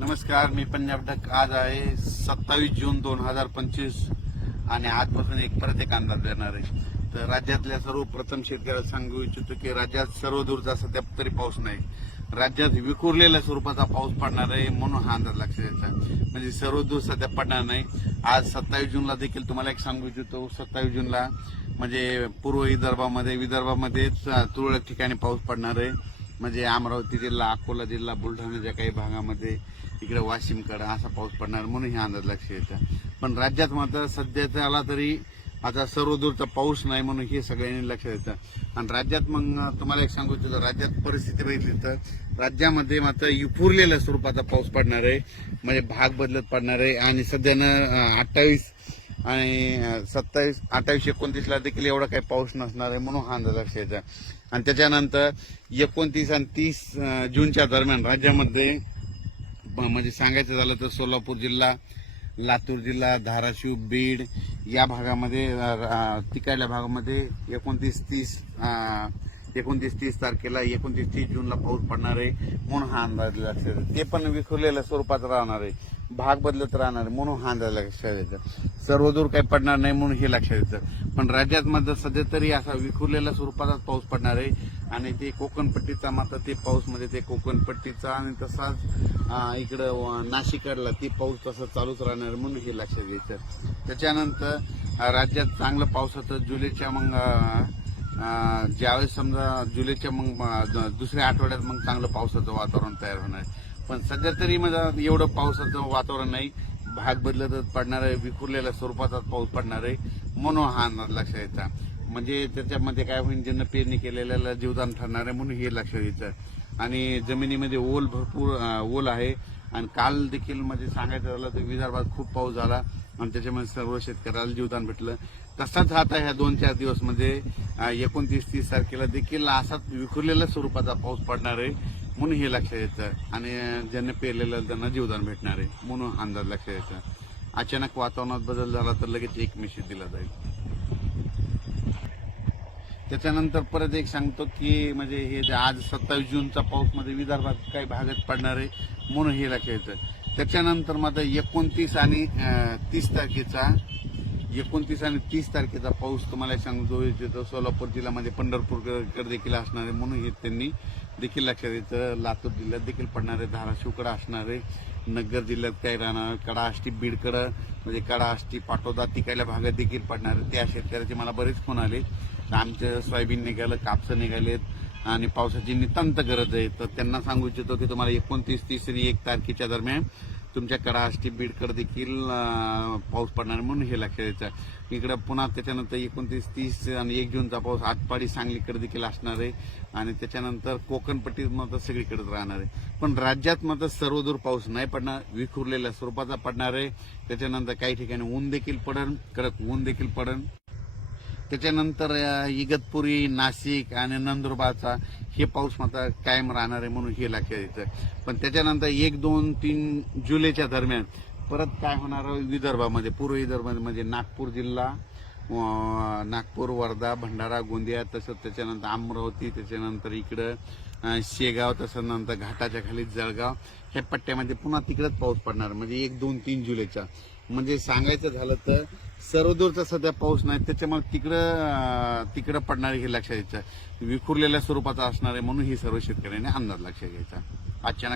नमस्कार मी पंजाब डक आज आहे सत्तावीस जून दोन हजार पंचवीस आणि आजपासून एक परत एक अंदाज देणार आहे तर राज्यातल्या सर्वप्रथम शेतकऱ्याला सांगू इच्छितो की राज्यात सर्व दूरचा सध्या तरी पाऊस नाही राज्यात विखुरलेल्या स्वरूपाचा पाऊस पडणार आहे म्हणून हा अंदाज लक्ष द्यायचा म्हणजे सर्व दूर सध्या पडणार नाही आज सत्तावीस जूनला देखील तुम्हाला एक सांगू इच्छितो सत्तावीस जूनला म्हणजे पूर्व विदर्भामध्ये विदर्भामध्ये तुरळक ठिकाणी पाऊस पडणार आहे म्हणजे अमरावती जिल्हा अकोला जिल्हा ज्या काही भागामध्ये इकडे वाशिमकडे असा पाऊस पडणार म्हणून हे अंदाज लक्ष येतं पण राज्यात मात्र सध्या आला तरी आता सर्वदूरचा पाऊस नाही म्हणून हे सगळ्यांनी लक्षात येतं आणि राज्यात मग तुम्हाला एक सांगू इच्छितो राज्यात परिस्थिती बघितली तर राज्यामध्ये मात्र युपुरलेल्या स्वरूपाचा पाऊस पडणार आहे म्हणजे भाग बदलत पडणार आहे आणि सध्यानं अठ्ठावीस आणि सत्तावीस अठ्ठावीस एकोणतीसला देखील एवढा काही पाऊस नसणार आहे म्हणून हा अंदाज असायचा आणि त्याच्यानंतर एकोणतीस आणि तीस जूनच्या दरम्यान राज्यामध्ये म्हणजे सांगायचं झालं तर सोलापूर जिल्हा लातूर जिल्हा धाराशिव बीड या भागामध्ये तिकडल्या भागामध्ये एकोणतीस तीस एकोणतीस तीस तारखेला एकोणतीस तीस जूनला पाऊस पडणार आहे म्हणून हा अंदाज लक्ष ते पण विखुरलेल्या स्वरूपात राहणार आहे भाग बदलत राहणार म्हणून हा लक्षात येतं सर्व दूर काही पडणार नाही म्हणून हे लक्षात येतं पण राज्यात मात्र सध्या तरी असा विखुरलेल्या स्वरूपाचा पाऊस पडणार आहे आणि ते कोकणपट्टीचा मात्र ते पाऊस म्हणजे ते कोकणपट्टीचा आणि तसाच इकडं नाशिकडला ते पाऊस तसा चालूच राहणार म्हणून हे लक्षात घ्यायचं त्याच्यानंतर राज्यात चांगलं पाऊस जुलैच्या मग ज्यावेळेस समजा जुलैच्या मग दुसऱ्या आठवड्यात मग चांगलं पावसाचं वातावरण तयार होणार आहे पण सध्या तरी माझा एवढं पावसाचं वातावरण नाही भाग बदलत पडणार आहे विखुरलेल्या स्वरूपाचा पाऊस पडणार आहे म्हणून हा अंदाज लक्षात यायचा म्हणजे त्याच्यामध्ये काय होईल ज्यांना पेरणी केलेल्या जीवदान ठरणार आहे म्हणून हे लक्ष यायचं आणि जमिनीमध्ये ओल भरपूर ओल आहे आणि काल देखील म्हणजे सांगायचं झालं तर विदर्भात खूप पाऊस झाला आणि त्याच्यामध्ये सर्व शेतकऱ्याला जीवदान भेटलं तसाच आता ह्या दोन चार दिवस म्हणजे एकोणतीस तीस तारखेला देखील असाच विखुरलेल्या स्वरूपाचा पाऊस पडणार आहे म्हणून हे लक्षात येतं आणि ज्यांनी पेरलेलं त्यांना जीवदान भेटणार आहे म्हणून अंदाज लक्ष येतं अचानक वातावरणात बदल झाला तर लगेच एक मेसेज दिला जाईल त्याच्यानंतर परत एक सांगतो की म्हणजे हे आज सत्तावीस जूनचा पाऊस म्हणजे विदर्भात काही भागात पडणार आहे म्हणून हे लक्षात येतं त्याच्यानंतर मात्र एकोणतीस आणि तीस तारखेचा एकोणतीस आणि तीस तारखेचा पाऊस तुम्हाला जो इच्छितो सोलापूर जिल्ह्यामध्ये पंढरपूरकडे देखील असणार आहे म्हणून हे त्यांनी देखील लक्षात येतं लातूर जिल्ह्यात देखील पडणारे धाराशिवकडं असणारे नगर जिल्ह्यात काही राहणार कडा आष्टी बीडकडं म्हणजे कडा आष्टी पाटोदा तिकायला भागात देखील पडणार त्या शेतकऱ्याचे मला बरेच फोन आले आमचं सोयाबीन निघालं कापसं निघालेत आणि पावसाची नितांत गरज आहे तर त्यांना सांगू इच्छितो की तुम्हाला एकोणतीस तीस आणि एक तारखेच्या दरम्यान तुमच्या कडाष्टी बीडकडे देखील पाऊस पडणार म्हणून हे लक्ष द्यायचं इकडं पुन्हा त्याच्यानंतर एकोणतीस तीस आणि एक जूनचा पाऊस आटपाडी सांगलीकडे देखील असणार आहे आणि त्याच्यानंतर कोकणपट्टीत मात्र सगळीकडेच राहणार आहे पण राज्यात मात्र सर्वदूर पाऊस नाही पडणार विखुरलेल्या स्वरूपाचा पडणार आहे त्याच्यानंतर काही ठिकाणी ऊन देखील पडन कडक ऊन देखील पडन त्याच्यानंतर इगतपुरी नाशिक आणि नंदुरबारचा हे पाऊस मात्र कायम राहणार आहे म्हणून हे लक्षात आहे पण त्याच्यानंतर एक दोन तीन जुलैच्या दरम्यान परत काय होणार विदर्भामध्ये पूर्व विदर्भामध्ये म्हणजे नागपूर जिल्हा नागपूर वर्धा भंडारा गोंदिया तसंच त्याच्यानंतर अमरावती त्याच्यानंतर इकडं शेगाव तसं नंतर घाटाच्या खाली जळगाव ह्या पट्ट्यामध्ये पुन्हा तिकडंच पाऊस पडणार म्हणजे एक दोन तीन जुलैचा म्हणजे सांगायचं झालं तर सर्वदूरचा सध्या पाऊस नाही त्याच्यामुळे तिकडं तिकडं पडणारे हे लक्षात घ्यायचं विखुरलेल्या स्वरूपाचा असणार आहे म्हणून ही सर्व शेतकऱ्यांनी अंदाज लक्षात घ्यायचा अचानक